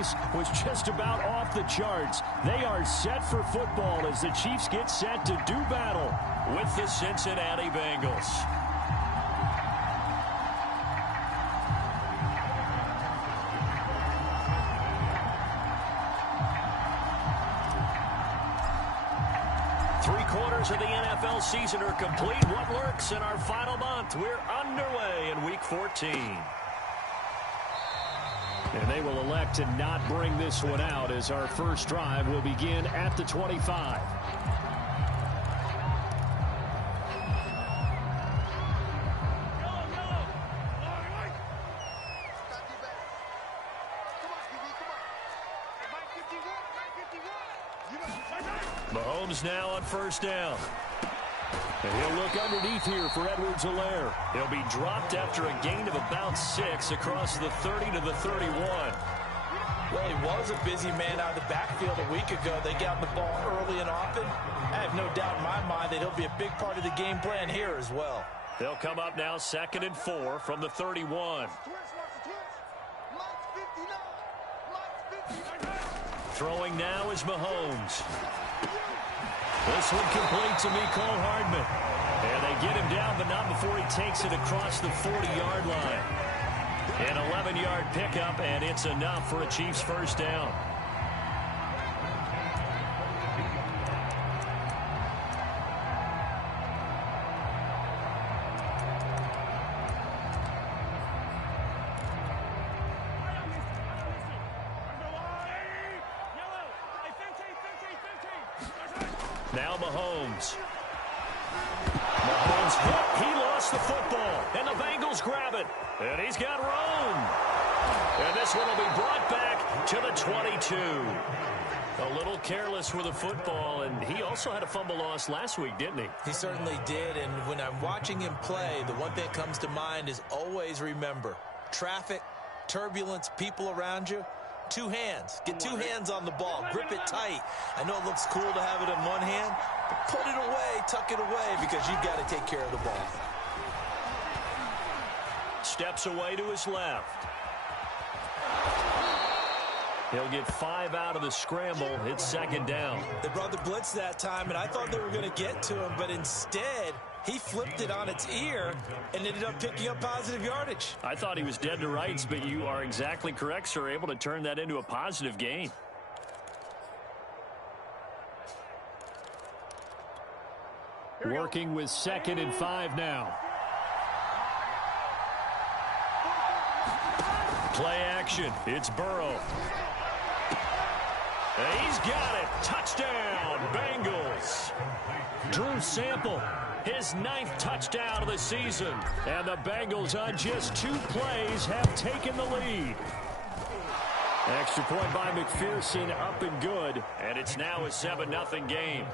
pace was just about off the charts. They are set for football as the Chiefs get set to do battle with the Cincinnati Bengals. Three-quarters of the NFL season are complete. What lurks in our final month? We're underway in Week 14. And they will elect to not bring this one out as our first drive will begin at the 25. Mahomes now on first down. And he'll look underneath here for Edwards-Helaire. He'll be dropped after a gain of about 6 across the 30 to the 31. Well, he was a busy man out of the backfield a week ago. They got the ball early and often. I have no doubt in my mind that he'll be a big part of the game plan here as well. They'll come up now 2nd and 4 from the 31. Throwing now is Mahomes. This one complete to Mecole Hardman. And they get him down, but not before he takes it across the 40-yard line. An 11-yard pickup, and it's enough for a Chiefs first down. Now Mahomes. Mahomes hit. He lost the football. And the Bengals grab it. And he's got room. And this one will be brought back to the 22. A little careless with the football. And he also had a fumble loss last week, didn't he? He certainly did. And when I'm watching him play, the one thing that comes to mind is always remember. Traffic, turbulence, people around you. 2 hands. Get 2 hands on the ball. Grip it tight. I know it looks cool to have it in one hand, but put it away, tuck it away, because you've got to take care of the ball. Steps away to his left. He'll get 5 out of the scramble. It's 2nd down. They brought the blitz that time, and I thought they were going to get to him, but instead he flipped it on its ear and ended up picking up positive yardage. I thought he was dead to rights, but you are exactly correct, sir. Able to turn that into a positive gain. Working with 2nd and 5 now. Play action. It's Burrow. And he's got it. Touchdown, Bengals. Drew Sample. His 9th touchdown of the season. And the Bengals on just 2 plays have taken the lead. Extra point by McPherson, up and good. And it's now a 7-0 game.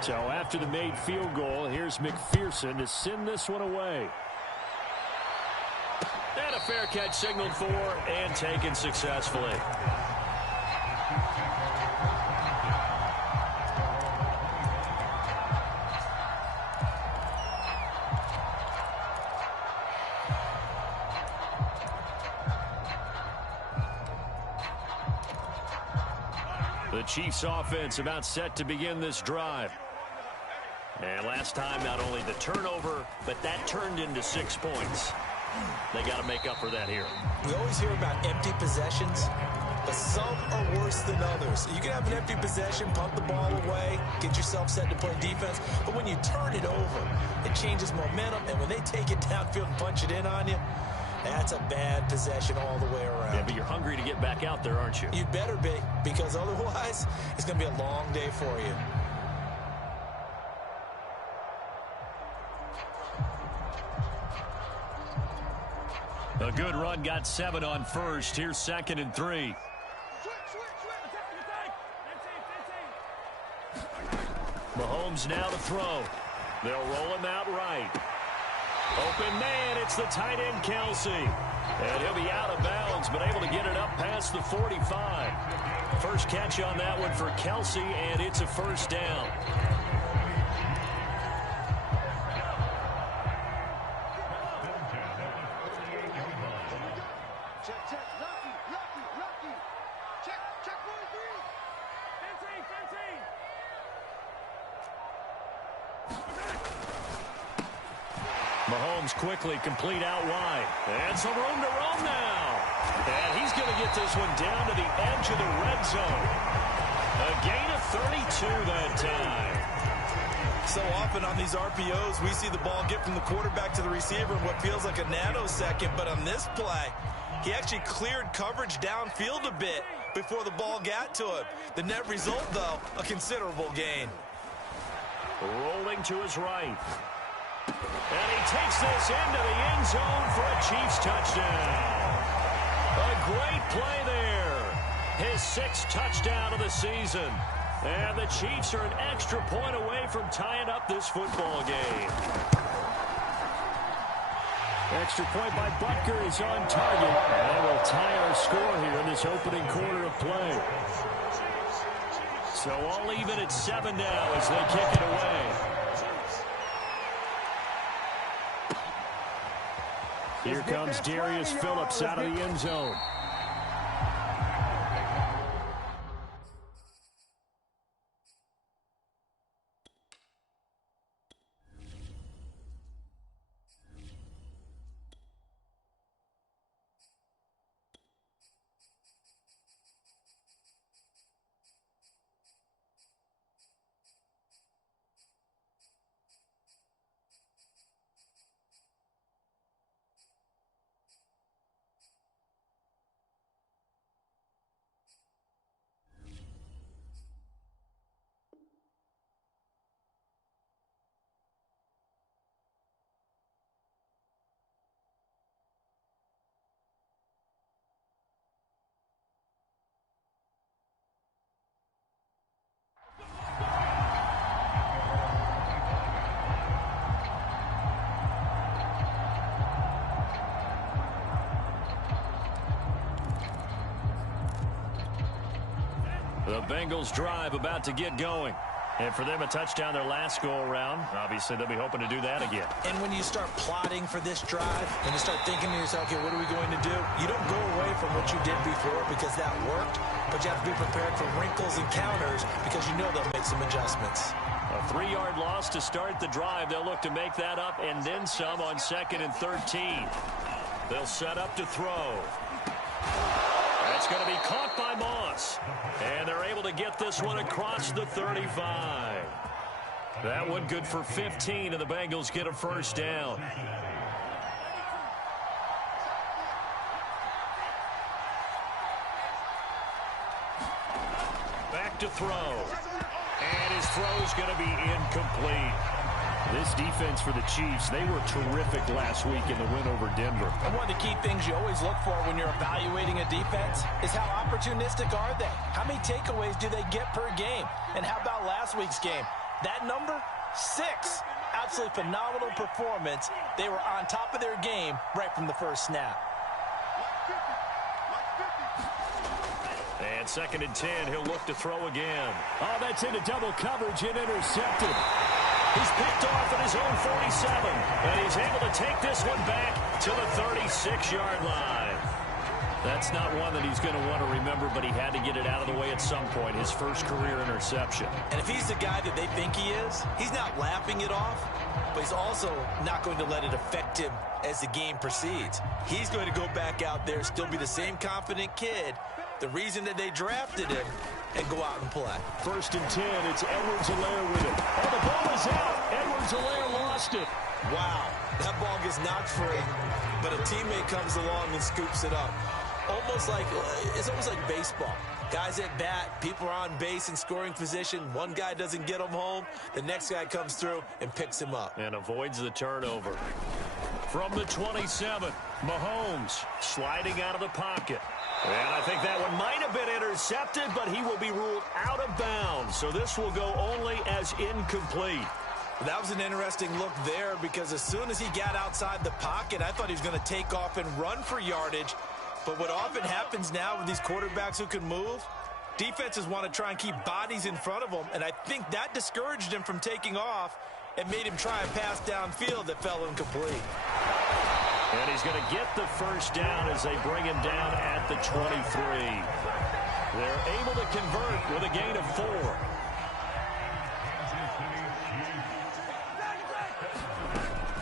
So after the made field goal, here's McPherson to send this one away. And a fair catch signaled for and taken successfully. The Chiefs offense about set to begin this drive. And last time, not only the turnover, but that turned into 6 points. They got to make up for that here. We always hear about empty possessions, but some are worse than others. You can have an empty possession, punt the ball away, get yourself set to play defense, but when you turn it over, it changes momentum, and when they take it downfield and punch it in on you, that's a bad possession all the way around. Yeah, but you're hungry to get back out there, aren't you? You better be, because otherwise, it's going to be a long day for you. A good run, got 7 on first. Here's 2nd and 3. Mahomes now to throw. They'll roll him out right. Open man, it's the tight end, Kelsey. And he'll be out of bounds Browns, but able to get it up past the 45. First catch on that one for Kelsey, and it's a first down. Mahomes quickly complete out wide. And some room to roam now. And he's going to get this one down to the edge of the red zone. A gain of 32 that time. So often on these RPOs, we see the ball get from the quarterback to the receiver in what feels like a nanosecond. But on this play, he actually cleared coverage downfield a bit before the ball got to him. The net result, though, a considerable gain. Rolling to his right. And he takes this into the end zone for a Chiefs touchdown. A great play there. His 6th touchdown of the season. And the Chiefs are an extra point away from tying up this football game. Extra point by Butker is on target. And we'll tie our score here in this opening quarter of play. So all even at 7 now as they kick it away. Here comes Darius Phillips out of the end zone. The Bengals drive about to get going. And for them, a touchdown their last go-around. Obviously, they'll be hoping to do that again. And when you start plotting for this drive, when you start thinking to yourself, okay, what are we going to do? You don't go away from what you did before because that worked, but you have to be prepared for wrinkles and counters because you know they'll make some adjustments. A 3-yard loss to start the drive. They'll look to make that up and then some on 2nd and 13. They'll set up to throw. That's going to be caught by Moss. And they're able to get this one across the 35. That one good for 15, and the Bengals get a first down. Back to throw. And his throw's going to be incomplete. This defense for the Chiefs, they were terrific last week in the win over Denver. And one of the key things you always look for when you're evaluating a defense is how opportunistic are they? How many takeaways do they get per game? And how about last week's game? That number, 6. Absolutely phenomenal performance. They were on top of their game right from the first snap. And 2nd and 10, he'll look to throw again. Oh, that's into double coverage and intercepted. He's picked off at his own 47, and he's able to take this one back to the 36-yard line. That's not one that he's going to want to remember, but he had to get it out of the way at some point, his first career interception. And if he's the guy that they think he is, he's not laughing it off, but he's also not going to let it affect him as the game proceeds. He's going to go back out there, still be the same confident kid, the reason that they drafted him, and go out and play. 1st and 10, it's Edwards-Helaire with it. Oh, the ball is out. Edwards-Helaire lost it. Wow, that ball gets knocked free, but a teammate comes along and scoops it up. It's almost like baseball. Guys at bat, people are on base in scoring position. One guy doesn't get him home. The next guy comes through and picks him up. And avoids the turnover. From the 27, Mahomes sliding out of the pocket. And I think that one might have been intercepted, but he will be ruled out of bounds. So this will go only as incomplete. That was an interesting look there because as soon as he got outside the pocket, I thought he was going to take off and run for yardage. But what often happens now with these quarterbacks who can move, defenses want to try and keep bodies in front of them, and I think that discouraged him from taking off and made him try a pass downfield that fell incomplete. And he's going to get the first down as they bring him down at the 23. They're able to convert with a gain of 4.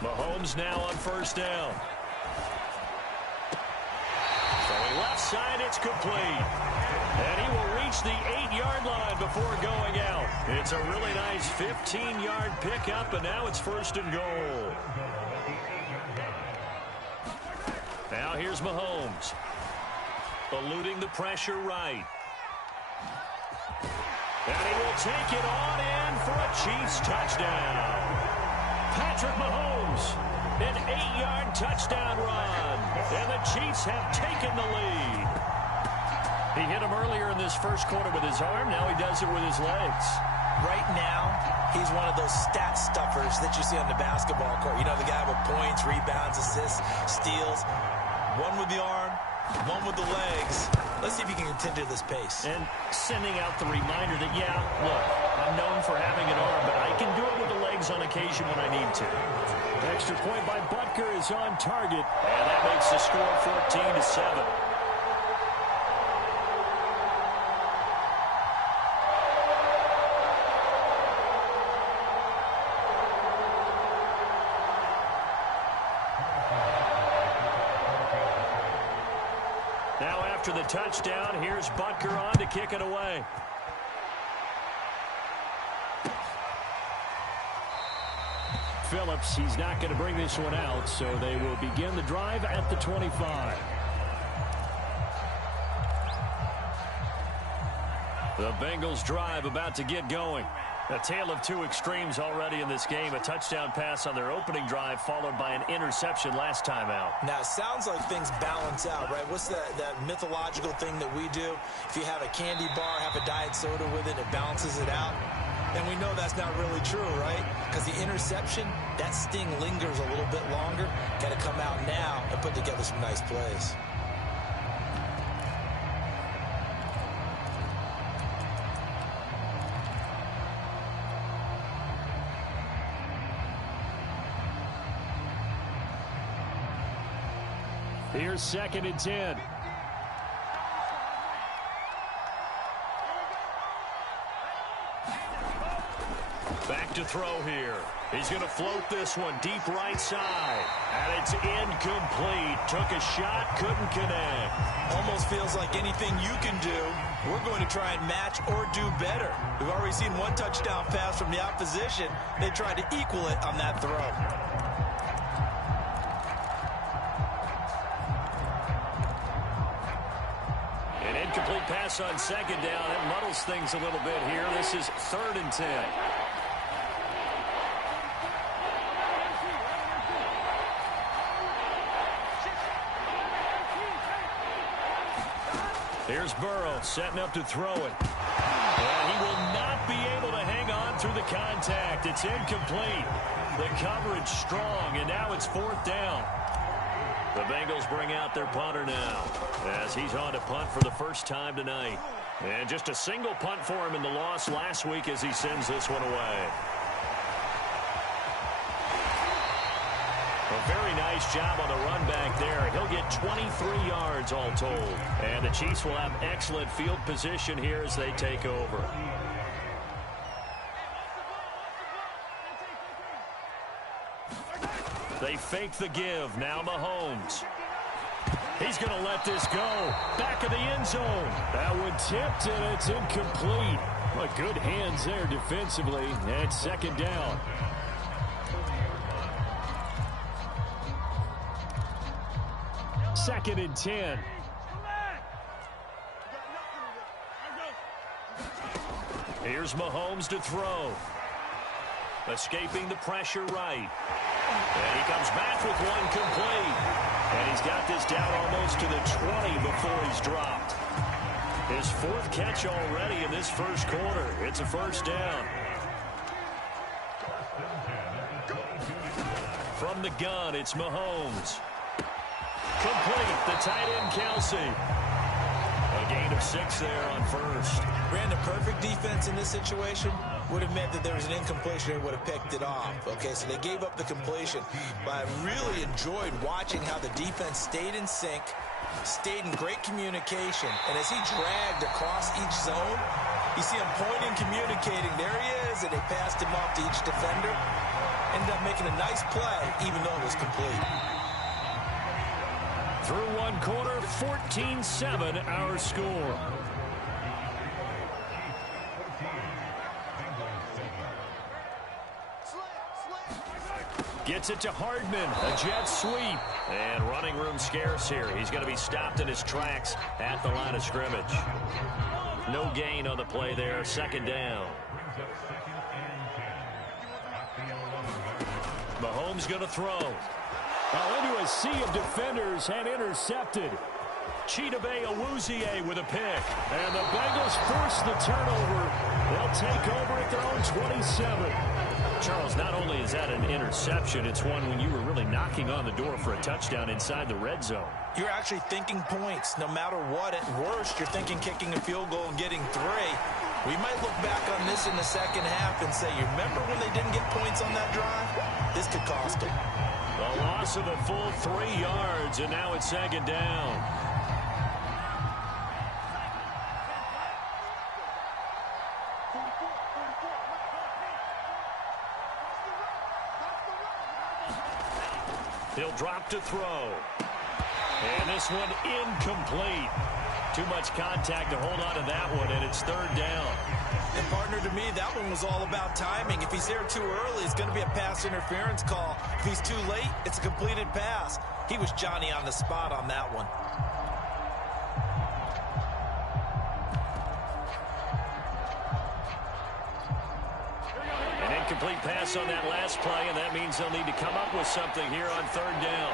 Mahomes now on first down. Throwing left side, it's complete. And he will reach the 8-yard line before going out. It's a really nice 15-yard pickup, and now it's first and goal. Now here's Mahomes. Eluding the pressure right. And he will take it on in for a Chiefs touchdown. Patrick Mahomes, an 8-yard touchdown run. And the Chiefs have taken the lead. He hit him earlier in this first quarter with his arm. Now he does it with his legs. Right now, he's one of those stat stuffers that you see on the basketball court. You know, the guy with points, rebounds, assists, steals. One with the arm, one with the legs. Let's see if he can continue this pace. And sending out the reminder that, yeah, look, I'm known for having an arm, but I can do it with the legs on occasion when I need to. Extra point by Butker is on target, and that makes the score 14-7. Now after the touchdown, here's Butker on to kick it away. Phillips, he's not going to bring this one out, so they will begin the drive at the 25. The Bengals drive about to get going. A tale of two extremes already in this game. A touchdown pass on their opening drive followed by an interception last time out. Now, it sounds like things balance out, right? What's that mythological thing that we do? If you have a candy bar, have a diet soda with it, it balances it out. And we know that's not really true, right? Because the interception, that sting lingers a little bit longer. Got to come out now and put together some nice plays. Here's 2nd and 10. Back to throw here. He's going to float this one deep right side. And it's incomplete. Took a shot, couldn't connect. Almost feels like anything you can do, we're going to try and match or do better. We've already seen one touchdown pass from the opposition. They tried to equal it on that throw. Incomplete pass on 2nd down. It muddles things a little bit here. This is 3rd and 10. Here's Burrow setting up to throw it. And he will not be able to hang on through the contact. It's incomplete. The coverage strong, and now it's 4th down. The Bengals bring out their punter now as he's on to punt for the first time tonight. And just a single punt for him in the loss last week as he sends this one away. A very nice job on the run back there. He'll get 23 yards all told. And the Chiefs will have excellent field position here as they take over. They fake the give. Now Mahomes. He's going to let this go. Back of the end zone. That one tipped, and it's incomplete. But good hands there defensively. And 2nd down. Second and 10. Here's Mahomes to throw. Escaping the pressure right. And he comes back with one complete. And he's got this down almost to the 20 before he's dropped. His 4th catch already in this first quarter. It's a first down. From the gun, it's Mahomes. Complete. The tight end, Kelsey. A gain of 6 there on first. Ran a perfect defense in this situation. Would have meant that there was an incompletion and would have picked it off. Okay, so they gave up the completion. But I really enjoyed watching how the defense stayed in sync, stayed in great communication. And as he dragged across each zone, you see him pointing, communicating. There he is, and they passed him off to each defender. Ended up making a nice play, even though it was complete. Through one quarter, 14-7 our score. Gets it to Hardman. A jet sweep. And running room scarce here. He's going to be stopped in his tracks at the line of scrimmage. No gain on the play there. Second down. Mahomes going to throw. Into a sea of defenders and intercepted. Chidobe Awuzie with a pick. And the Bengals force the turnover. They'll take over at their own 27. Charles, not only is that an interception, it's one when you were really knocking on the door for a touchdown inside the red zone. You're actually thinking points no matter what. At worst, you're thinking kicking a field goal and getting 3. We might look back on this in the second half and say, you remember when they didn't get points on that drive? This could cost them. A loss of a full 3 yards, and now it's second down. He'll drop to throw. And this one incomplete. Too much contact to hold on to that one, and it's third down. And partner, to me, that one was all about timing. If he's there too early, it's going to be a pass interference call. If he's too late, it's a completed pass. He was Johnny on the spot on that one. An incomplete pass on that last play, and that means they'll need to come up with something here on third down.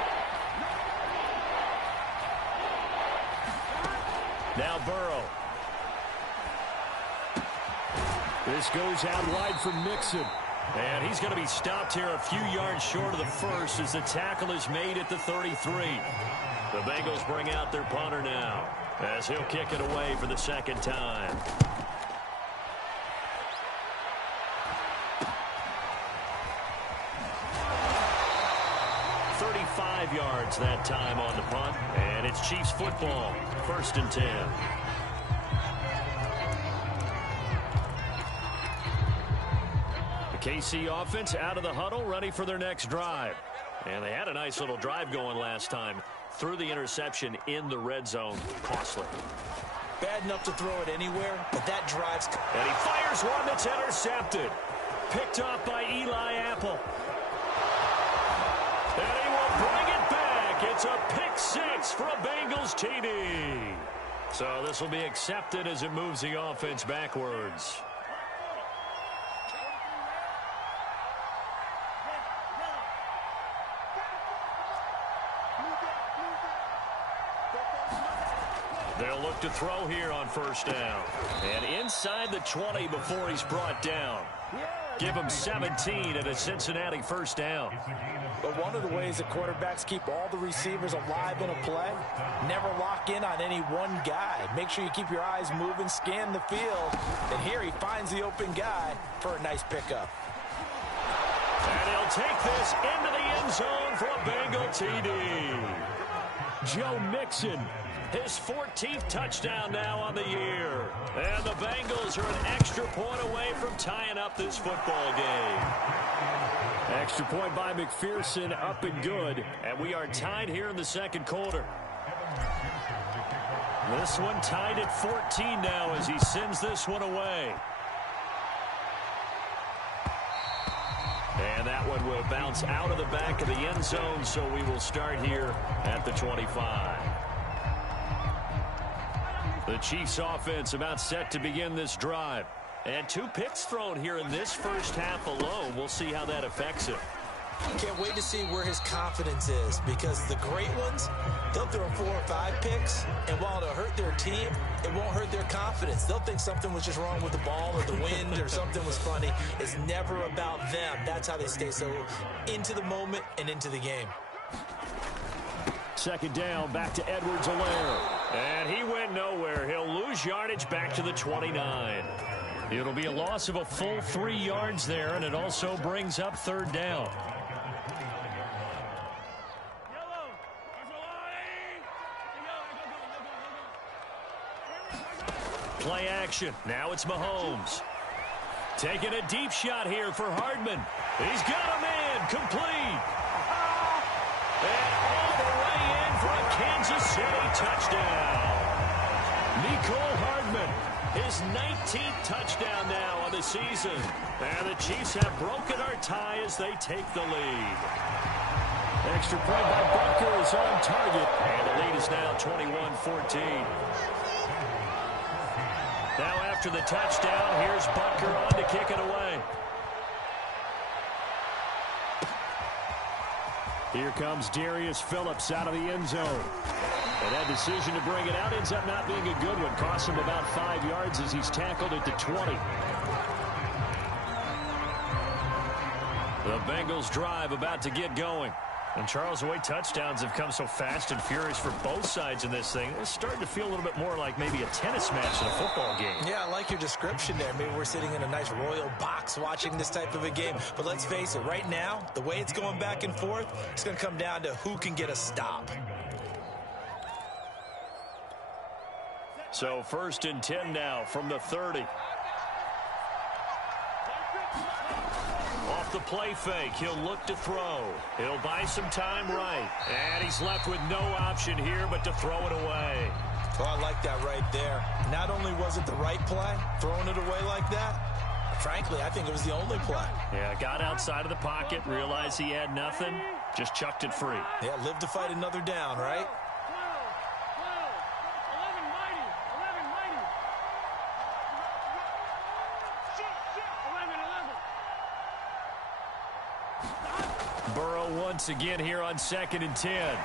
Now Burrow. This goes out wide for Mixon. And he's going to be stopped here a few yards short of the first as the tackle is made at the 33. The Bengals bring out their punter now as he'll kick it away for the second time. 35 yards that time on the punt. And it's Chiefs football. 1st and 10. KC offense out of the huddle, ready for their next drive. And they had a nice little drive going last time. Threw the interception in the red zone. Costly. Bad enough to throw it anywhere, but that drives. And he fires one that's intercepted. Picked off by Eli Apple. And he will bring it back. It's a pick 6 for a Bengals TD. So this will be accepted as it moves the offense backwards. They'll look to throw here on first down. And inside the 20 before he's brought down. Give him 17 at a Cincinnati first down. But one of the ways that quarterbacks keep all the receivers alive in a play, never lock in on any one guy. Make sure you keep your eyes moving, scan the field. And here he finds the open guy for a nice pickup. And he'll take this into the end zone for a Bengal TD. Joe Mixon. His 14th touchdown now on the year. And the Bengals are an extra point away from tying up this football game. Extra point by McPherson, up and good. And we are tied here in the second quarter. This one tied at 14 now as he sends this one away. And that one will bounce out of the back of the end zone, so we will start here at the 25. The Chiefs offense about set to begin this drive. And 2 picks thrown here in this first half alone. We'll see how that affects him. Can't wait to see where his confidence is, because the great ones, they'll throw 4 or 5 picks, and while it'll hurt their team, it won't hurt their confidence. They'll think something was just wrong with the ball or the wind or something was funny. It's never about them. That's how they stay so into the moment and into the game. Second down, back to Edwards-Helaire. And he went nowhere. He'll lose yardage back to the 29. It'll be a loss of a full 3 yards there, and it also brings up third down. Play action. Now it's Mahomes. Taking a deep shot here for Hardman. He's got a man. Complete. And all the way in for a Kansas City touchdown. Nicole Hardman, his 19th touchdown now on the season. And the Chiefs have broken our tie as they take the lead. Extra point by Butker is on target. And the lead is now 21-14. Now after the touchdown, here's Butker on to kick it away. Here comes Darius Phillips out of the end zone. And that decision to bring it out ends up not being a good one. Costs him about 5 yards as he's tackled at the 20. The Bengals drive about to get going. And Charles, the way touchdowns have come so fast and furious for both sides in this thing, it's starting to feel a little bit more like maybe a tennis match in a football game. Yeah, I like your description there. Maybe we're sitting in a nice royal box watching this type of a game. But let's face it, right now, the way it's going back and forth, it's going to come down to who can get a stop. So 1st and 10 now from the 30. Off the play fake, he'll look to throw. He'll buy some time right. And he's left with no option here but to throw it away. Oh, I like that right there. Not only was it the right play, throwing it away like that, frankly, I think it was the only play. Yeah, got outside of the pocket, realized he had nothing, just chucked it free. Yeah, live to fight another down, right? Burrow once again here on 2nd and 10. And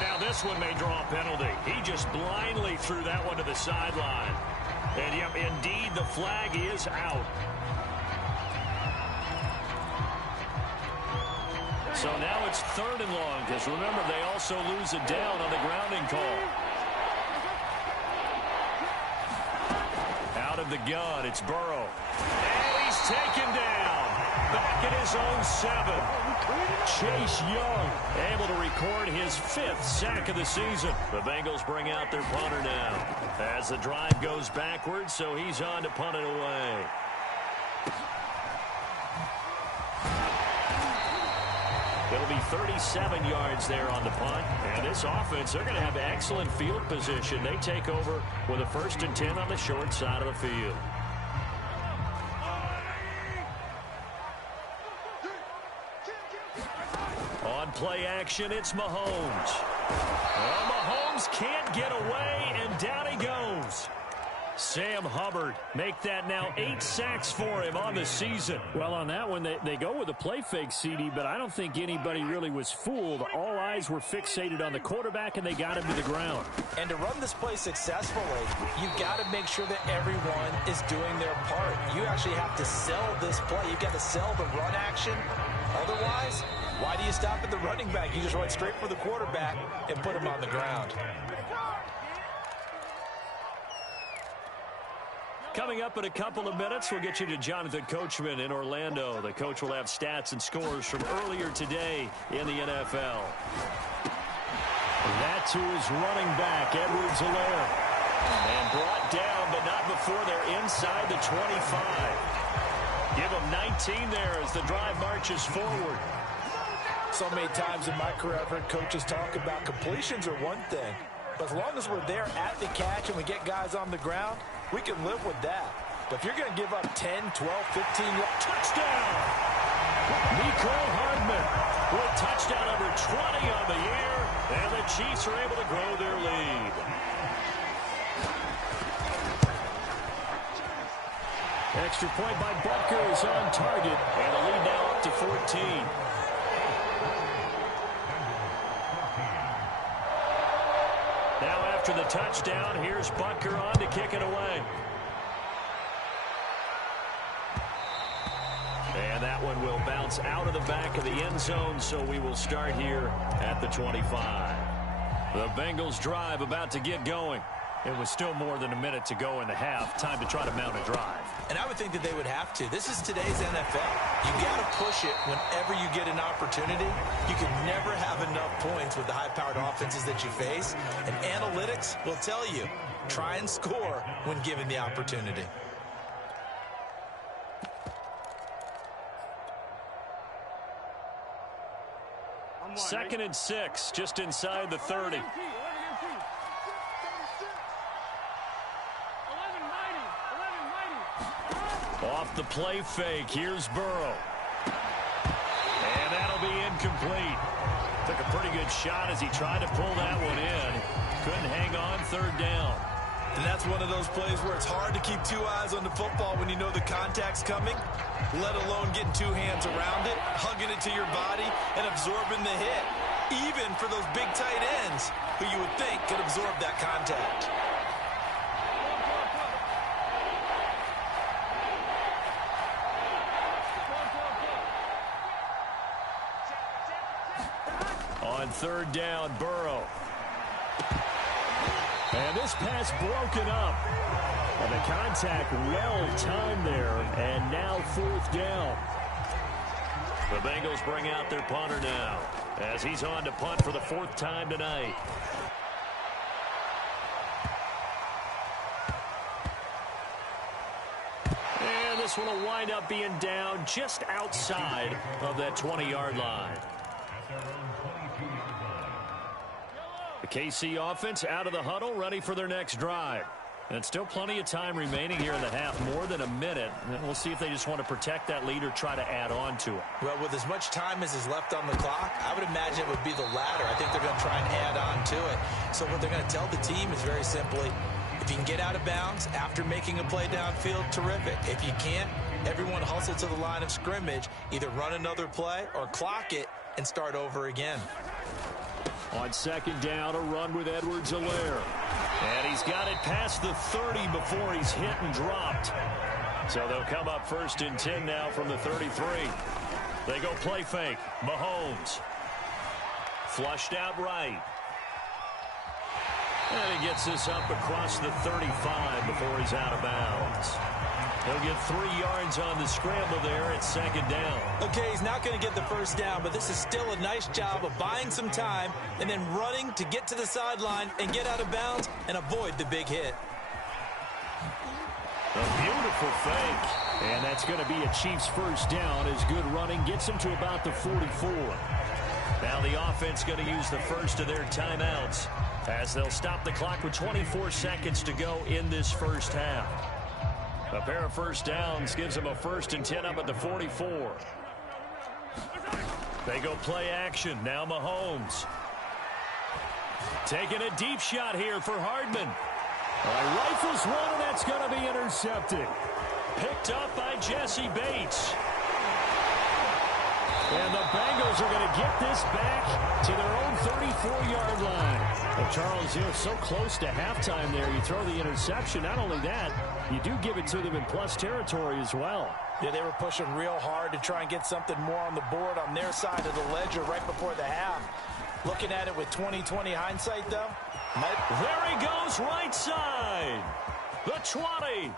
now this one may draw a penalty. He just blindly threw that one to the sideline. And yep, indeed, the flag is out. So now it's 3rd and long, because remember, they also lose a down on the grounding call. Out of the gun, it's Burrow. And he's taken down. Back at his own 7. Chase Young able to record his 5th sack of the season. The Bengals bring out their punter now as the drive goes backwards, so he's on to punt it away. It'll be 37 yards there on the punt. And this offense, they're going to have excellent field position. They take over with a 1st and 10 on the short side of the field. On play action, it's Mahomes. Well, Mahomes can't get away, and down he goes. Sam Hubbard make that now 8 sacks for him on the season. Well, on that one, they go with a play fake, CD, but I don't think anybody really was fooled. All eyes were fixated on the quarterback, and they got him to the ground. And to run this play successfully, you've got to make sure that everyone is doing their part. You actually have to sell this play. You've got to sell the run action. Otherwise, why do you stop at the running back? You just run straight for the quarterback and put him on the ground. Coming up in a couple of minutes, we'll get you to Jonathan Coachman in Orlando. The coach will have stats and scores from earlier today in the NFL. That to his running back, Edwards-Helaire. And brought down, but not before they're inside the 25. Give him 19 there as the drive marches forward. So many times in my career, I've heard coaches talk about completions are one thing. But as long as we're there at the catch and we get guys on the ground, we can live with that. But if you're going to give up 10, 12, 15, touchdown! Nicole Hardman with touchdown number 20 on the year, and the Chiefs are able to grow their lead. Extra point by Butker is on target, and the lead now up to 14. Now after the touchdown, here's Butker on to kick it away. And that one will bounce out of the back of the end zone, so we will start here at the 25. The Bengals drive about to get going. It was still more than a minute to go in the half. Time to try to mount a drive. And I would think that they would have to. This is today's NFL. You got to push it whenever you get an opportunity. You can never have enough points with the high-powered offenses that you face. And analytics will tell you, try and score when given the opportunity. Second and 6, just inside the 30. Off the play fake, here's Burrow. And that'll be incomplete. Took a pretty good shot as he tried to pull that one in. Couldn't hang on, third down. And that's one of those plays where it's hard to keep two eyes on the football when you know the contact's coming, let alone getting two hands around it, hugging it to your body, and absorbing the hit. Even for those big tight ends who you would think could absorb that contact. On third down, Burrow. And this pass broken up. And the contact well timed there. And now fourth down. The Bengals bring out their punter now, as he's on to punt for the fourth time tonight. And this one will wind up being down just outside of that 20-yard line. The KC offense out of the huddle, ready for their next drive. And still plenty of time remaining here in the half, more than a minute. And we'll see if they just want to protect that lead or try to add on to it. Well, with as much time as is left on the clock, I would imagine it would be the latter. I think they're going to try and add on to it. So what they're going to tell the team is very simply, if you can get out of bounds after making a play downfield, terrific. If you can't, everyone hustle to the line of scrimmage, either run another play or clock it and start over again. On second down, a run with Edwards-Helaire. And he's got it past the 30 before he's hit and dropped. So they'll come up first and 10 now from the 33. They go play fake. Mahomes. Flushed out right. And he gets this up across the 35 before he's out of bounds. He'll get 3 yards on the scramble there at second down. Okay, he's not going to get the first down, but this is still a nice job of buying some time and then running to get to the sideline and get out of bounds and avoid the big hit. A beautiful fake. And that's going to be a Chiefs first down as good running gets him to about the 44. Now the offense going to use the first of their timeouts as they'll stop the clock with 24 seconds to go in this first half. A pair of first downs gives them a first and 10 up at the 44. They go play action. Now Mahomes. Taking a deep shot here for Hardman. Rifles one, and that's going to be intercepted. Picked up by Jesse Bates. And the Bengals are going to get this back to their own 34-yard line. Well, Charles, you're so close to halftime there. You throw the interception. Not only that, you do give it to them in plus territory as well. Yeah, they were pushing real hard to try and get something more on the board on their side of the ledger right before the half. Looking at it with 20/20 hindsight, though. There he goes, right side. The 20.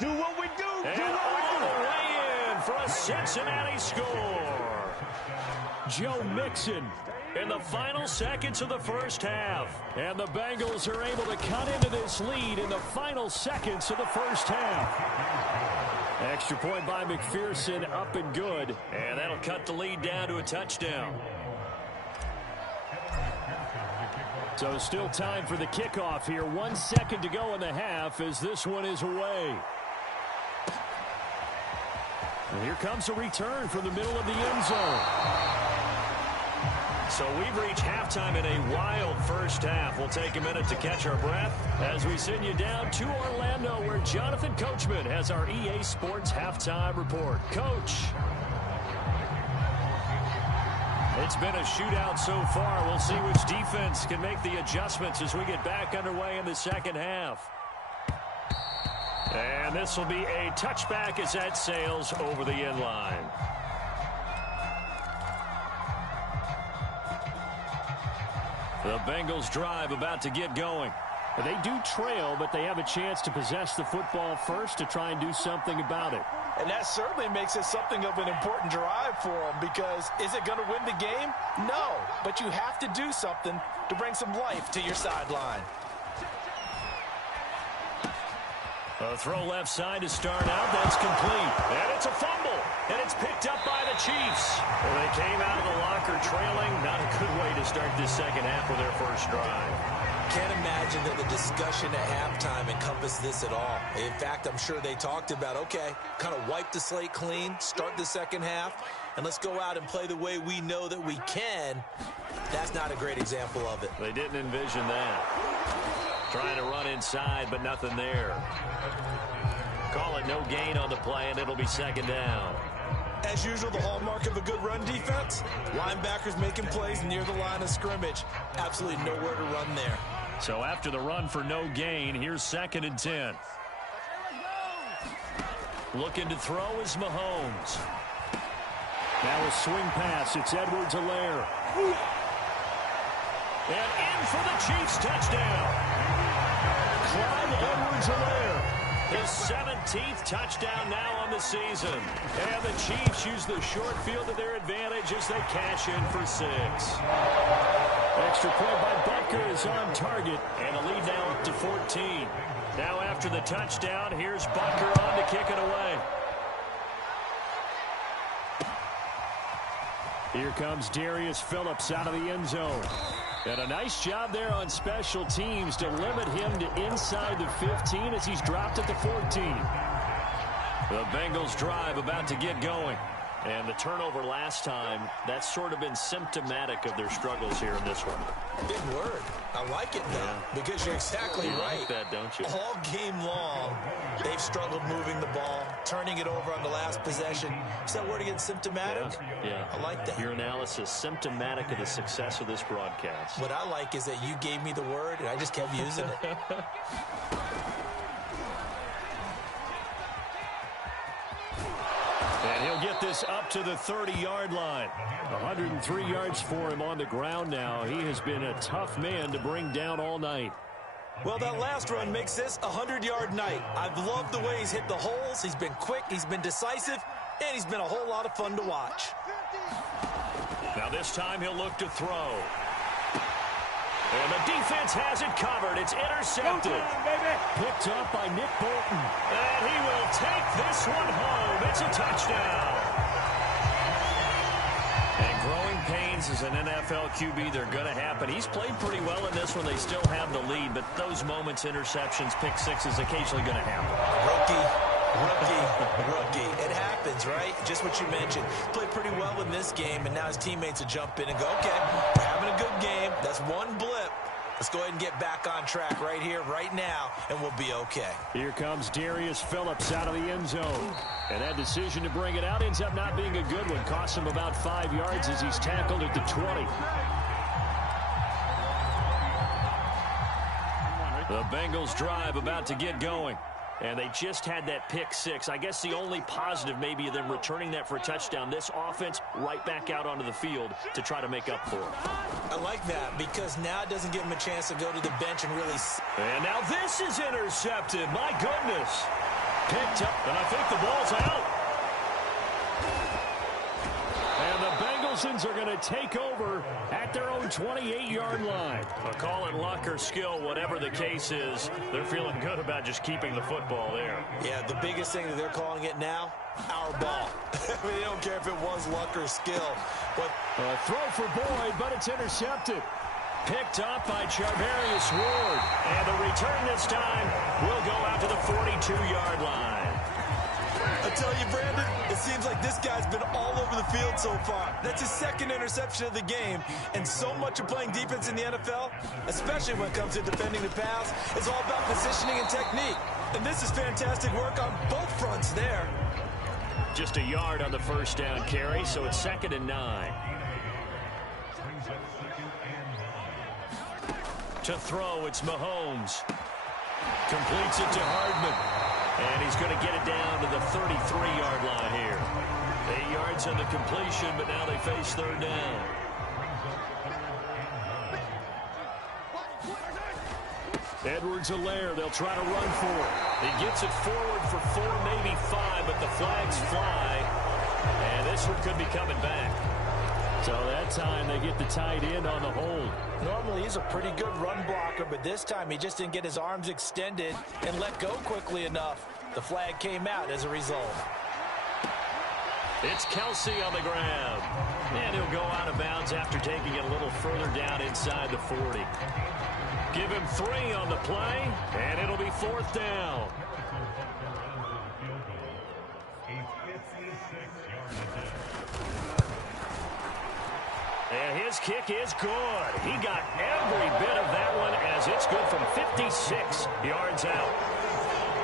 Do what we do. And all the way in for a Cincinnati score. Joe Mixon in the final seconds of the first half. And the Bengals are able to cut into this lead in the final seconds of the first half. Extra point by McPherson, up and good. And that'll cut the lead down to a touchdown. So still time for the kickoff here. 1 second to go in the half as this one is away. And here comes a return from the middle of the end zone. So we've reached halftime in a wild first half. We'll take a minute to catch our breath as we send you down to Orlando, where Jonathan Coachman has our EA Sports halftime report. Coach. It's been a shootout so far. We'll see which defense can make the adjustments as we get back underway in the second half. And this will be a touchback as that sails over the end line. The Bengals drive about to get going. They do trail, but they have a chance to possess the football first to try and do something about it. And that certainly makes it something of an important drive for them, because is it going to win the game? No, but you have to do something to bring some life to your sideline. A throw left side to start out. That's complete. And it's a fumble. And it's picked up by the Chiefs. Well, they came out of the locker trailing. Not a good way to start this second half of their first drive. Can't imagine that the discussion at halftime encompassed this at all. In fact, I'm sure they talked about, okay, kind of wipe the slate clean, start the second half, and let's go out and play the way we know that we can. That's not a great example of it. They didn't envision that. Trying to run inside, but nothing there. Call it no gain on the play, and it'll be second down. As usual, the hallmark of a good run defense, linebackers making plays near the line of scrimmage. Absolutely nowhere to run there. So after the run for no gain, here's 2nd and 10. Looking to throw is Mahomes. Now a swing pass. It's Edwards-Helaire. And in for the Chiefs touchdown. Clyde Edwards-Helaire. His 17th touchdown now on the season. And the Chiefs use the short field to their advantage as they cash in for 6. Extra point by Butker is on target. And a lead now to 14. Now after the touchdown, here's Butker on to kick it away. Here comes Darius Phillips out of the end zone. And a nice job there on special teams to limit him to inside the 15 as he's dropped at the 14. The Bengals drive about to get going. And the turnover last time, that's sort of been symptomatic of their struggles here in this one. Big word. I like it, though, because you're exactly right. You like that, don't you? All game long, they've struggled moving the ball, turning it over on the last possession. Is that word again, symptomatic? Yeah. I like that. Your analysis, symptomatic of the success of this broadcast. What I like is that you gave me the word, and I just kept using it. And he'll get this up to the 30-yard line. 103 yards for him on the ground now. He has been a tough man to bring down all night. Well, that last run makes this a 100-yard night. I've loved the way he's hit the holes. He's been quick, he's been decisive, and he's been a whole lot of fun to watch. Now this time he'll look to throw. And the defense has it covered. It's intercepted. Picked up by Nick Bolton. And he will take this one home. It's a touchdown. And growing pains as an NFL QB, they're going to happen. He's played pretty well in this one. They still have the lead, but those moments, interceptions, pick sixes, occasionally going to happen. Rookie. It happens, right? Just what you mentioned. Played pretty well in this game, and now his teammates will jump in and go, okay, we're having a good game. That's one blip. Let's go ahead and get back on track right here, right now, and we'll be okay. Here comes Darius Phillips out of the end zone. And that decision to bring it out ends up not being a good one. Costs him about 5 yards as he's tackled at the 20. The Bengals drive about to get going. And they just had that pick six. I guess the only positive maybe of them returning that for a touchdown. This offense right back out onto the field to try to make up for it. I like that because now it doesn't give them a chance to go to the bench and really... And now this is intercepted. My goodness. Picked up, and I think the ball's out. And the Bengals are going to take over at their own 28-yard line. Call it luck or skill, whatever the case is. They're feeling good about just keeping the football there. Yeah, the biggest thing that they're calling it now, our ball. I mean, they don't care if it was luck or skill. But a throw for Boyd, but it's intercepted. Picked up by Charvarius Ward. And the return this time will go out to the 42-yard line. I tell you, Brandon, it seems like this guy's been all over the field so far. That's his second interception of the game. And so much of playing defense in the NFL, especially when it comes to defending the pass, is all about positioning and technique. And this is fantastic work on both fronts there. Just a yard on the first down carry, so it's 2nd and 9. To throw, it's Mahomes. Completes it to Hardman. And he's going to get it down to the 33-yard line here. 8 yards on the completion, but now they face third down. Edwards-Helaire, they'll try to run for it. He gets it forward for 4, maybe 5, but the flags fly. And this one could be coming back. So that time they get the tight end on the hold. Normally he's a pretty good run blocker, but this time he just didn't get his arms extended and let go quickly enough. The flag came out as a result. It's Kelsey on the grab. And he'll go out of bounds after taking it a little further down inside the 40. Give him 3 on the play, and it'll be 4th down. And his kick is good. He got every bit of that one as it's good from 56 yards out.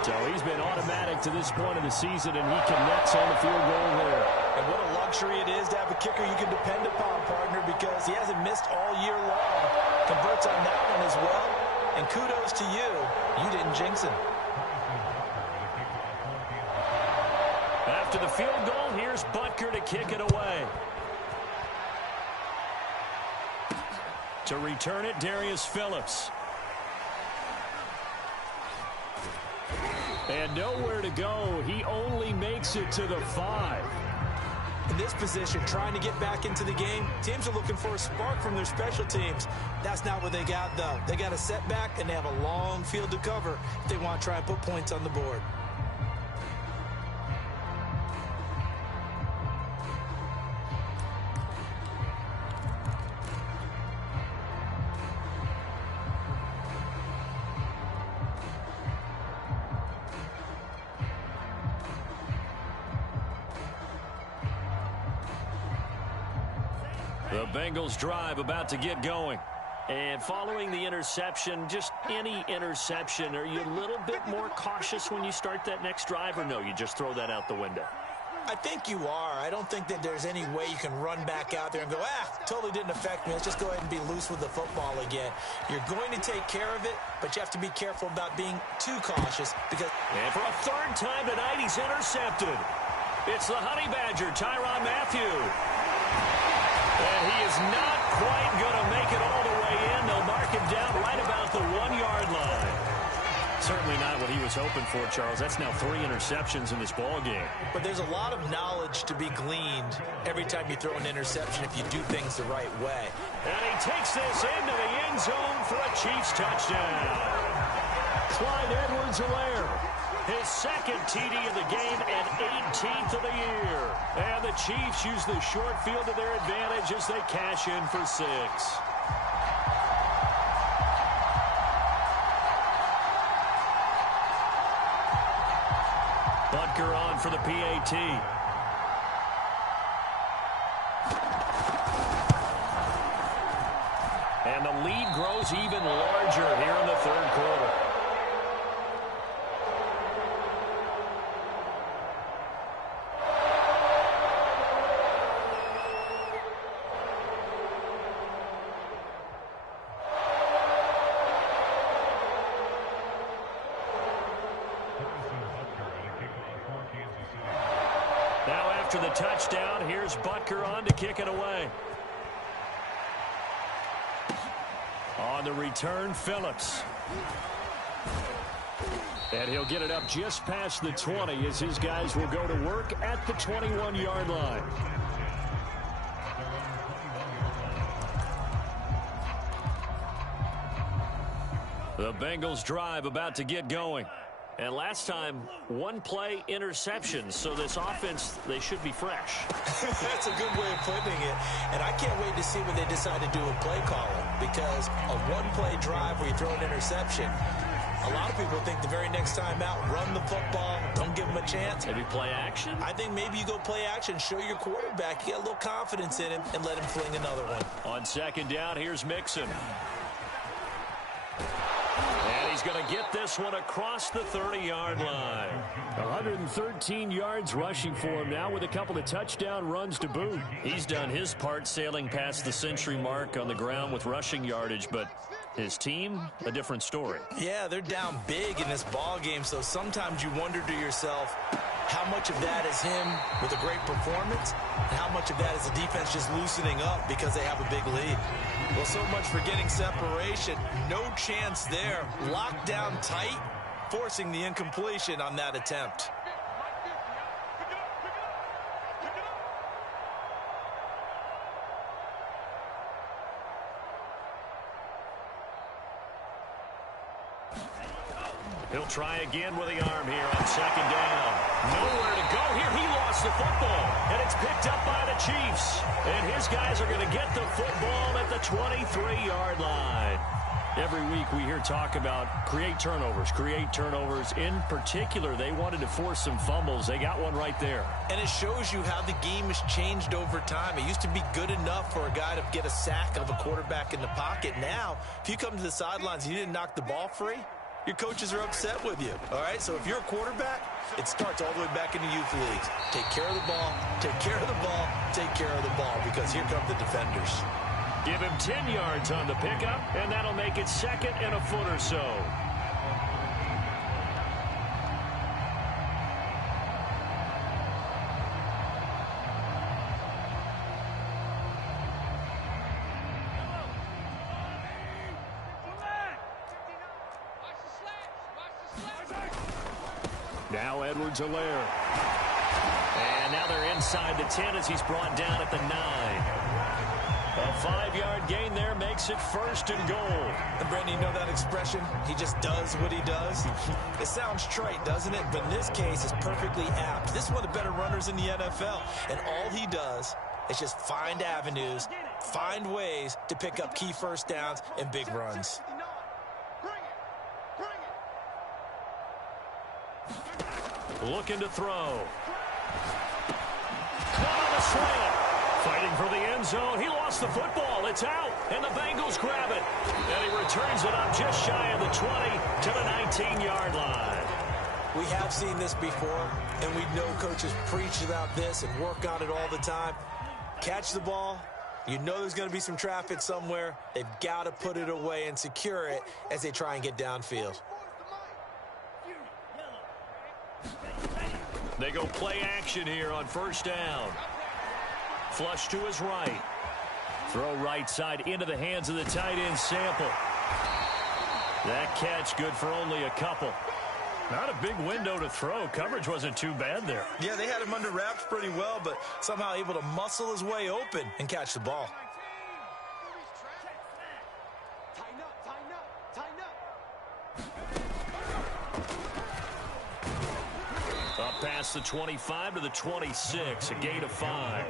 So he's been automatic to this point of the season, and he connects on the field goal there. And what a luxury it is to have a kicker you can depend upon, partner, because he hasn't missed all year long. Converts on that one as well. And kudos to you. You didn't jinx him. After the field goal, here's Butker to kick it away. To return it, Darius Phillips. And nowhere to go. He only makes it to the 5. In this position, trying to get back into the game, teams are looking for a spark from their special teams. That's not what they got, though. They got a setback, and they have a long field to cover if they want to try and put points on the board. The Bengals drive about to get going. And following the interception, just any interception, are you a little bit more cautious when you start that next drive, or no, you just throw that out the window? I think you are. I don't think that there's any way you can run back out there and go, totally didn't affect me. Let's just go ahead and be loose with the football again. You're going to take care of it, but you have to be careful about being too cautious because... And for a 3rd time tonight, he's intercepted. It's the Honey Badger, Tyrann Mathieu. And he is not quite going to make it all the way in. They'll mark him down right about the 1-yard line. Certainly not what he was hoping for, Charles. That's now 3 interceptions in this ball game. But there's a lot of knowledge to be gleaned every time you throw an interception if you do things the right way. And he takes this into the end zone for a Chiefs touchdown. Clyde Edwards-Helaire. His 2nd TD of the game and 18th of the year. And the Chiefs use the short field to their advantage as they cash in for 6. Butker on for the PAT. And the lead grows even larger here in the 3rd quarter. After the touchdown, here's Butker on to kick it away. On the return, Phillips. And he'll get it up just past the 20 as his guys will go to work at the 21-yard line. The Bengals drive about to get going. And last time, 1-play interception. So this offense, they should be fresh. That's a good way of putting it. And I can't wait to see what they decide to do with play calling. Because a 1-play drive where you throw an interception, a lot of people think the very next time out, run the football, don't give them a chance. Maybe play action? I think maybe you go play action, show your quarterback, you get a little confidence in him, and let him fling another one. On 2nd down, here's Mixon. He's going to get this one across the 30-yard line. 113 yards rushing for him now with a couple of touchdown runs to boot. He's done his part sailing past the century mark on the ground with rushing yardage, but His team, a different story. Yeah, they're down big in this ball game, so sometimes you wonder to yourself how much of that is him with a great performance and how much of that is the defense just loosening up because they have a big lead. Well, so much for getting separation. No chance there. Locked down tight, forcing the incompletion on that attempt. He'll try again with the arm here on second down. Nowhere to go here. He lost the football, and it's picked up by the Chiefs. And his guys are going to get the football at the 23-yard line. Every week we hear talk about create turnovers. In particular, they wanted to force some fumbles. They got one right there. And it shows you how the game has changed over time. It used to be good enough for a guy to get a sack of a quarterback in the pocket. Now, if you come to the sidelines and you didn't knock the ball free, your coaches are upset with you, all right? So if you're a quarterback, it starts all the way back in the youth leagues. Take care of the ball, take care of the ball, take care of the ball, because here come the defenders. Give him 10 yards on the pickup, and that'll make it second and a foot or so. Now Edwards-Helaire. And now they're inside the 10 as he's brought down at the 9. A 5-yard gain there makes it first and goal. And Brandon, you know that expression? He just does what he does. It sounds trite, doesn't it? But in this case, it's perfectly apt. This is one of the better runners in the NFL. And all he does is just find avenues, find ways to pick up key first downs and big runs. Looking to throw. Caught on the slant. Fighting for the end zone. He lost the football. It's out. And the Bengals grab it. And he returns it up just shy of the 20 to the 19-yard line. We have seen this before, and we know coaches preach about this and work on it all the time. Catch the ball. You know there's going to be some traffic somewhere. They've got to put it away and secure it as they try and get downfield. They go play action here on first down. Flush to his right. Throw right side into the hands of the tight end Sample. That catch good for only a couple. Not a big window to throw. Coverage wasn't too bad there. Yeah, they had him under wraps pretty well, but somehow able to muscle his way open and catch the ball. Up past the 25 to the 26, a gain of 5.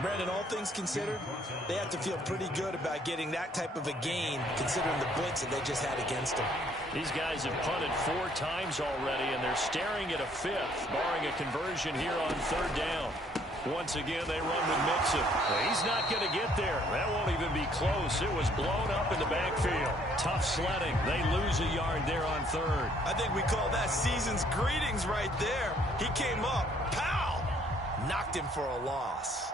Brandon, all things considered, they have to feel pretty good about getting that type of a gain, considering the blitz that they just had against them. These guys have punted 4 times already, and they're staring at a 5th, barring a conversion here on third down. Once again, they run with Mixon. He's not going to get there. That won't even be close. It was blown up in the backfield. Tough sledding. They lose a yard there on third. I think we call that season's greetings right there. He came up. Pow! Knocked him for a loss.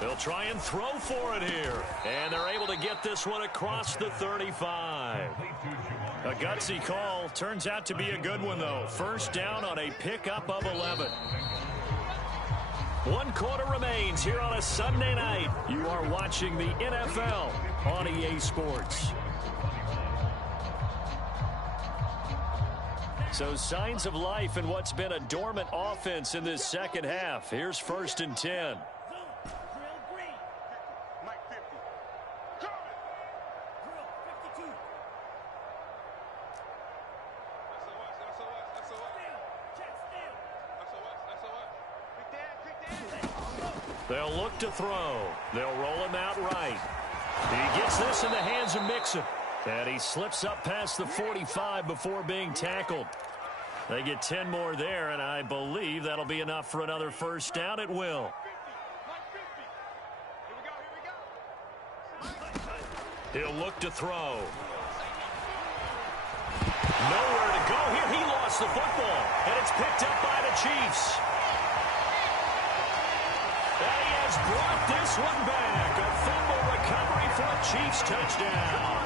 They'll try and throw for it here. And they're able to get this one across the 35. A gutsy call. Turns out to be a good one, though. First down on a pickup of 11. 1 quarter remains here on a Sunday night. You are watching the NFL on EA Sports. So signs of life in what's been a dormant offense in this second half. Here's first and 10. They'll look to throw. They'll roll him out right. He gets this in the hands of Mixon. And he slips up past the 45 before being tackled. They get 10 more there, and I believe that'll be enough for another first down. It will. He'll look to throw. Nowhere to go here. He lost the football, and it's picked up by the Chiefs. And he has brought this one back. A fumble recovery for a Chiefs touchdown.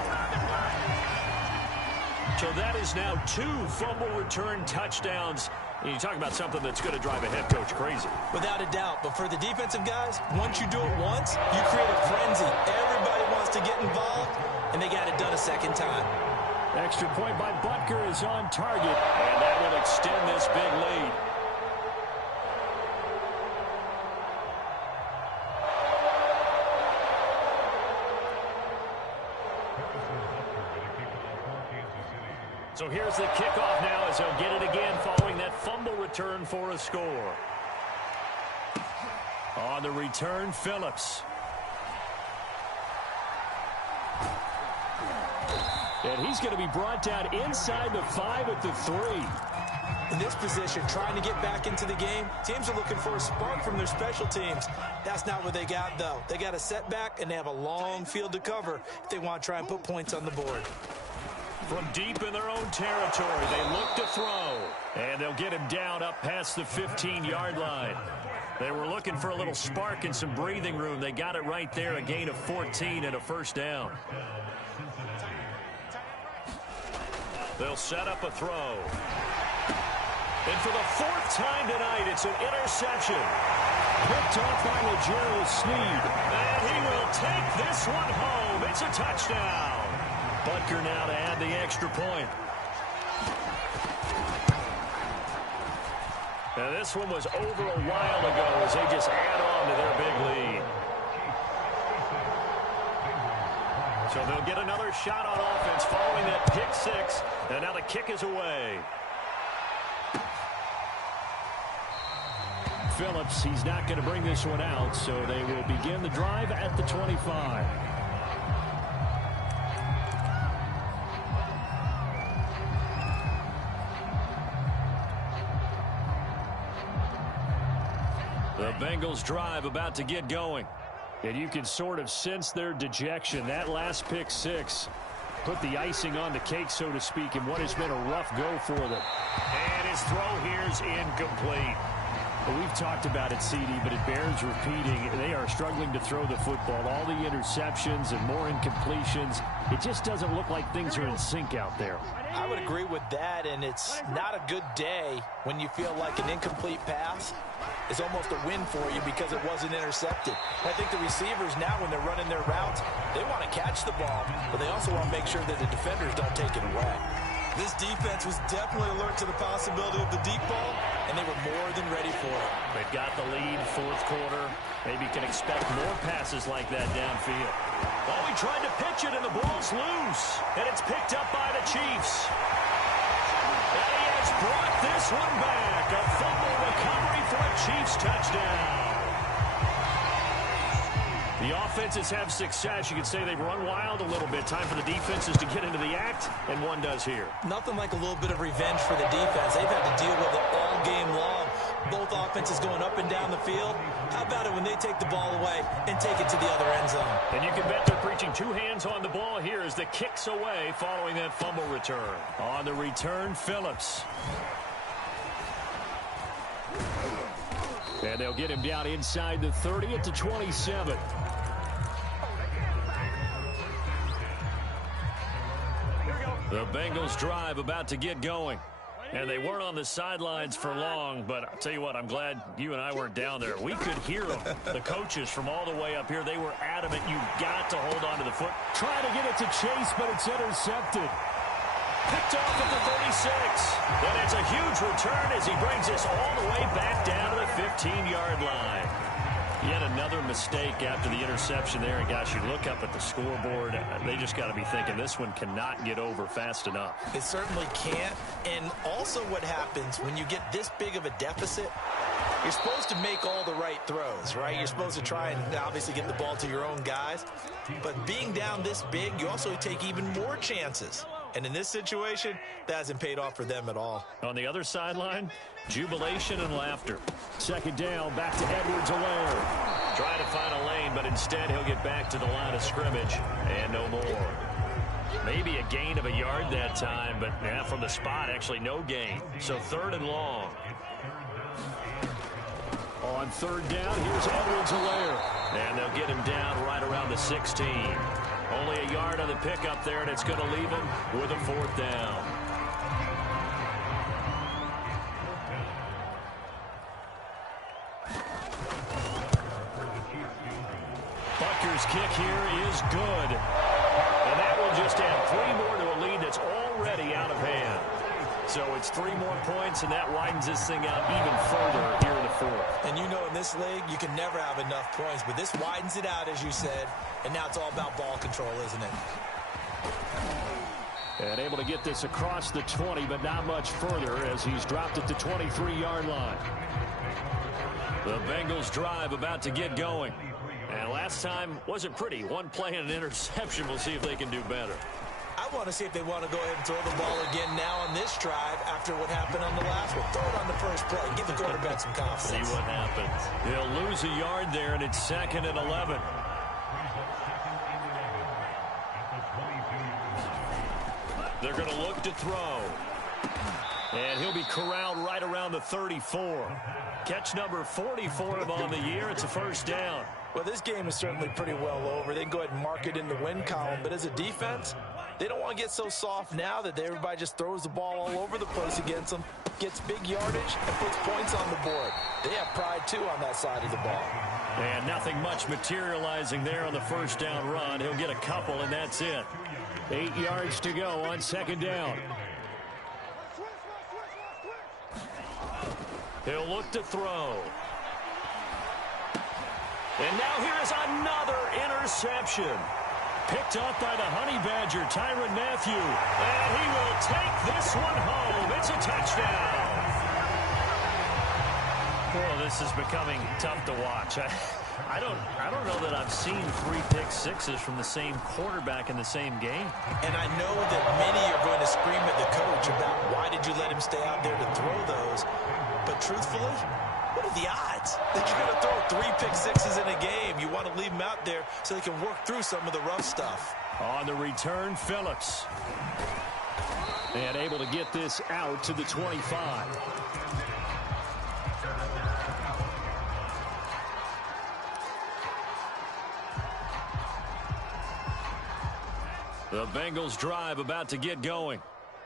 So that is now 2 fumble return touchdowns. And you talk about something that's going to drive a head coach crazy. Without a doubt. But for the defensive guys, once you do it once, you create a frenzy. Everybody wants to get involved, and they got it done a second time. Extra point by Butker is on target, and that will extend this big lead. So here's the kickoff now as they'll get it again following that fumble return for a score. On the return, Phillips. And he's going to be brought down inside the 5 at the 3. In this position, trying to get back into the game, teams are looking for a spark from their special teams. That's not what they got, though. They got a setback, and they have a long field to cover if they want to try and put points on the board. From deep in their own territory, they look to throw. And they'll get him down up past the 15-yard line. They were looking for a little spark and some breathing room. They got it right there, a gain of 14 and a first down. They'll set up a throw. And for the 4th time tonight, it's an interception. Picked off by L'Jarius Sneed. And he will take this one home. It's a touchdown. Butker now to add the extra point. Now this one was over a while ago as they just add on to their big lead. So they'll get another shot on offense following that pick 6. And now the kick is away. Phillips, he's not going to bring this one out, so they will begin the drive at the 25. The Bengals drive about to get going. And you can sort of sense their dejection. That last pick 6 put the icing on the cake, so to speak, in what has been a rough go for them. And his throw here is incomplete. Well, we've talked about it, CD, but it bears repeating. They are struggling to throw the football. All the interceptions and more incompletions. It just doesn't look like things are in sync out there. I would agree with that, and it's not a good day when you feel like an incomplete pass is almost a win for you because it wasn't intercepted. I think the receivers now, when they're running their routes, they want to catch the ball, but they also want to make sure that the defenders don't take it away. This defense was definitely alert to the possibility of the deep ball, and they were more than ready for it. They've got the lead, 4th quarter. Maybe can expect more passes like that downfield. Oh, he tried to pitch it, and the ball's loose. And it's picked up by the Chiefs. And he has brought this one back. A fumble recovery for a Chiefs touchdown. The offenses have success. You could say they've run wild a little bit. Time for the defenses to get into the act, and one does here. Nothing like a little bit of revenge for the defense. They've had to deal with it all game long. Both offenses going up and down the field. How about it when they take the ball away and take it to the other end zone? And you can bet they're preaching 2 hands on the ball here as the kick's away following that fumble return. On the return, Phillips. And they'll get him down inside the 30 at the 27. The Bengals drive about to get going. And they weren't on the sidelines for long, but I'll tell you what, I'm glad you and I weren't down there. We could hear them, the coaches from all the way up here. They were adamant, you've got to hold on to the foot. Try to get it to Chase, but it's intercepted. Picked off at the 36. And it's a huge return as he brings us all the way back down to the 15-yard line. Yet another mistake after the interception there. And, gosh, you look up at the scoreboard. They just got to be thinking this one cannot get over fast enough. It certainly can't. And also what happens when you get this big of a deficit, you're supposed to make all the right throws, right? You're supposed to try and obviously get the ball to your own guys. But being down this big, you also take even more chances. And in this situation, that hasn't paid off for them at all. On the other sideline, jubilation and laughter. Second down, back to Edwards-Helaire. Trying to find a lane, but instead he'll get back to the line of scrimmage. And no more. Maybe a gain of a yard that time, but yeah, from the spot, actually no gain. So 3rd and long. On third down, here's Edwards-Helaire. And they'll get him down right around the 16. Only a yard on the pickup there, and it's going to leave him with a fourth down. Butker's kick here is good. And that will just add 3 more to a lead that's already out of hand. So it's 3 more points, and that widens this thing out even further here in the fourth. And you know, in this league, you can never have enough points, but this widens it out, as you said, and now it's all about ball control, isn't it? And able to get this across the 20, but not much further as he's dropped at the 23-yard line. The Bengals drive about to get going. And last time wasn't pretty. 1 play and an interception. We'll see if they can do better. I want to see if they want to go ahead and throw the ball again now on this drive after what happened on the last one. Throw it on the first play. Give the quarterback some confidence. See what happens. He'll lose a yard there, and it's 2nd and 11. They're going to look to throw. And he'll be corralled right around the 34. Catch number 44 of on the year. It's a first down. Well, this game is certainly pretty well over. They can go ahead and mark it in the win column. But as a defense, they don't want to get so soft now that everybody just throws the ball all over the place against them, gets big yardage, and puts points on the board. They have pride, too, on that side of the ball. And nothing much materializing there on the first down run. He'll get a couple, and that's it. 8 yards to go on 2nd down. He'll look to throw. And now here's another interception. Picked up by the Honey Badger, Tyrann Mathieu. And he will take this one home. It's a touchdown. Well, this is becoming tough to watch. I don't know that I've seen 3 pick sixes from the same quarterback in the same game. And I know that many are going to scream at the coach about why did you let him stay out there to throw those. But truthfully, what are the odds that you're going to throw 3 pick sixes in a game? You want to leave them out there so they can work through some of the rough stuff. On the return, Phillips. And able to get this out to the 25. The Bengals drive about to get going.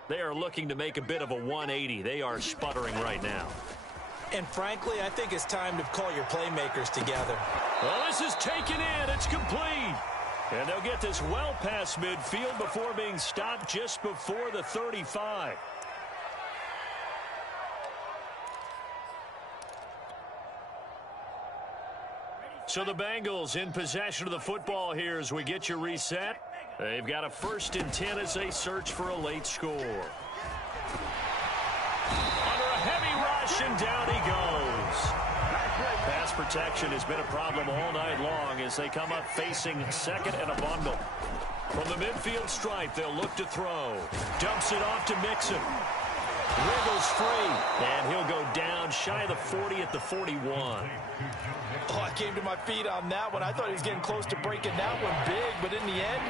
They are looking to make a bit of a 180. They are sputtering right now. And frankly, I think it's time to call your playmakers together. Well, this is taken in. It's complete. And they'll get this well past midfield before being stopped just before the 35. So the Bengals in possession of the football here as we get you reset. They've got a 1st and 10 as they search for a late score. Under a heavy rush, and down he goes. Pass protection has been a problem all night long as they come up facing 2nd and a bundle. From the midfield stripe, they'll look to throw. Dumps it off to Mixon. Wiggles free, and he'll go down shy of the 40 at the 41. Oh, I came to my feet on that one. I thought he was getting close to breaking that one big, but in the end,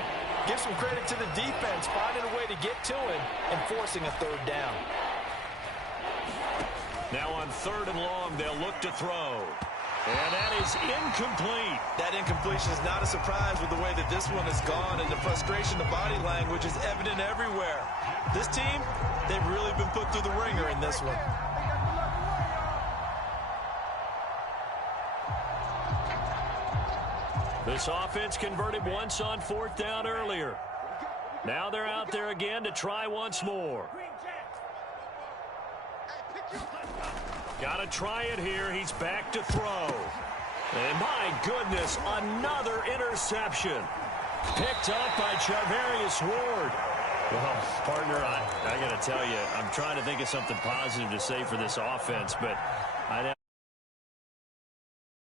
give some credit to the defense, finding a way to get to him and forcing a 3rd down. Now on 3rd and long, they'll look to throw. And that is incomplete. That incompletion is not a surprise with the way that this one has gone, and the frustration, the body language is evident everywhere. This team, they've really been put through the ringer in this one. This offense converted once on 4th down earlier. Now they're out there again to try once more. Got to try it here. He's back to throw. And my goodness, another interception. Picked up by Charvarius Ward. Well, partner, I got to tell you, I'm trying to think of something positive to say for this offense, but I'd have